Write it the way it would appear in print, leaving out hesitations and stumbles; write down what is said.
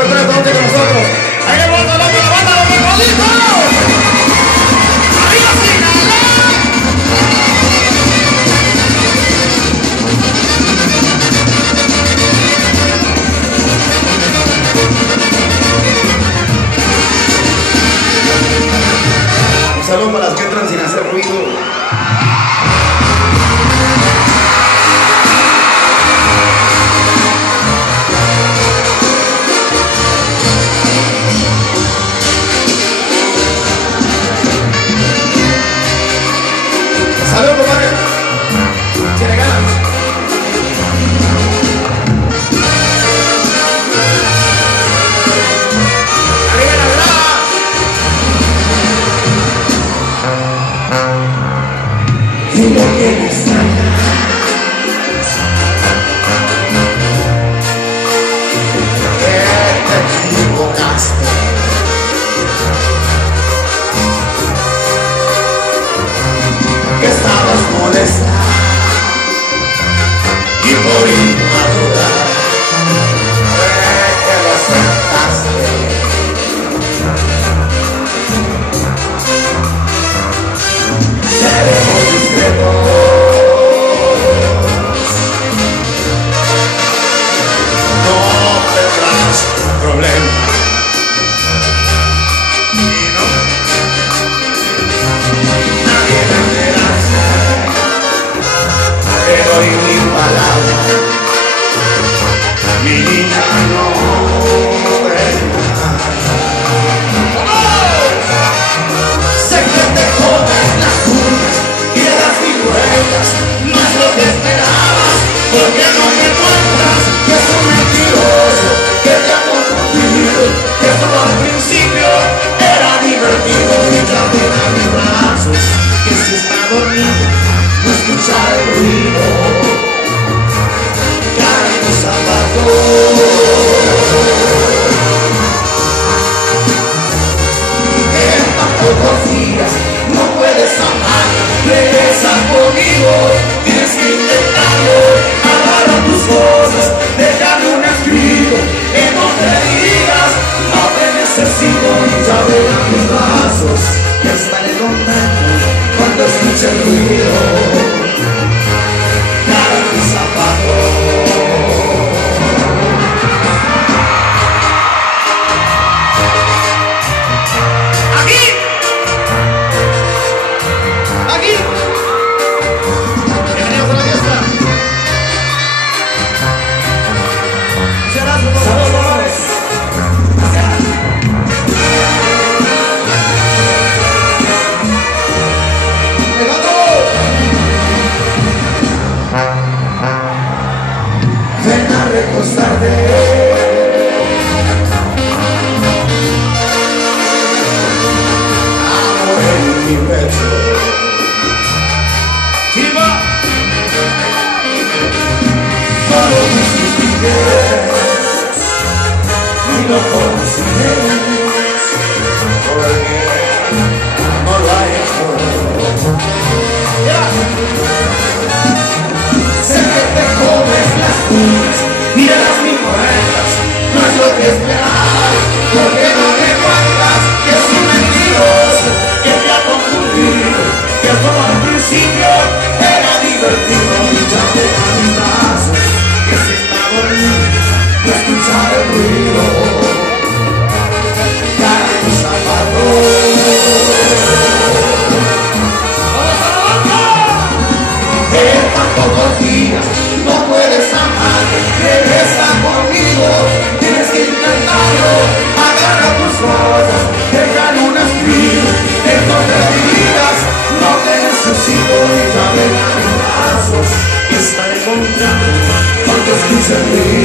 por estar esta noche con nosotros. Ahí le vamos a la banda, los mejorcitos. ¡Arriba, Sinaloa! Un saludo para las que entran sin hacer ruido. Saludos, compadre. Tiene ganas. Arriba la brava. Y lo que me extraña que te equivocaste. Que estabas molesta y por inmadura que lo aceptaste. Seremos discretos, no tendrás problema. Doy mi palabra, mi niña no vendrá. Sé que te comes las uñas y le das figuras, no es lo que esperabas, porque no me encuentras, que es un mentiroso, que te ha confundido, que todo al principio era divertido y ya ven a mis brazos, que si está dormido no escucha el ruido, cae en tus zapatos. En tan pocos días no puedes amar, regresa conmigo, tienes que intentarlo, agarra tus cosas, déjame un escrito, que no te digas, no te necesito, y ya ven a mis brazos, que estaré contento cuando escuche el ruido, cae en tus zapatos. Aquí, aquí, bienvenidos a la fiesta. Saludos, colores. Ven a recostarte, amor en mi pecho. Y va, solo me suspires y no consideres, porque no lo hay hecho. Sé que te comes las uñas y de las mujeres, no es lo que esperabas, porque no me cuentas que es un mentiroso, que te ha confundido, que todo al principio era divertido y ya te da mis brazos, que si está dormido no escucha el ruido, cae en tus zapatos. En tan pocos días no puedes amar, regresa conmigo, tienes que intentarlo, agarra tus cosas, déjale un escrito, en donde digas, no te necesito y ya ven a mis brazos, y estaré contento cuando escuche el ruido.